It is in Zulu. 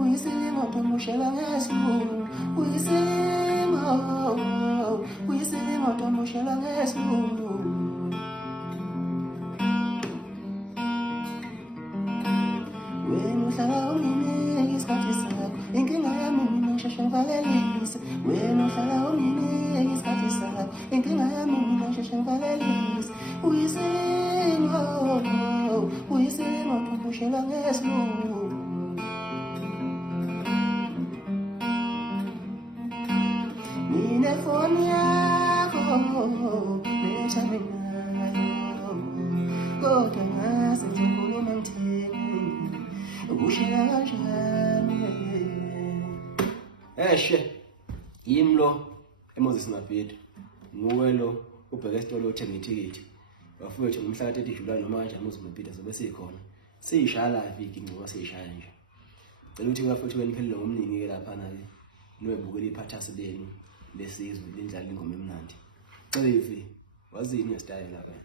Uyisimo tomushela ngesilungu, uyisimo tomushela ngesilungu. Wena uhlala unginike isikhathi sakho, inkinga yami mina ngisheshe ngivalelise. Wena uhlala unginike isikhathi sakho, inkinga yami mina ngisheshe ngivalelise. Uyisimo tomushela ngesilungu. Phone yakho letha mina kodwa ngaze ngikhuluma ngithini ukushela kanjani yimi lo eMoses Mabhida nguwe lo ubheka esitolo uthenga ithikithi wafowethu ngomhla ka-30 July noma kanjani uMoses Mabhida sobe sikhona siyishaya live igini ngoba siyishaya nje cela ukuthi kafowethu weniphelele ngomningi ke lapha na ke niwebukela iphathasi lenu lesizwe lendlala ingoma emnandi. Xevi, wazini ngesitayela wena?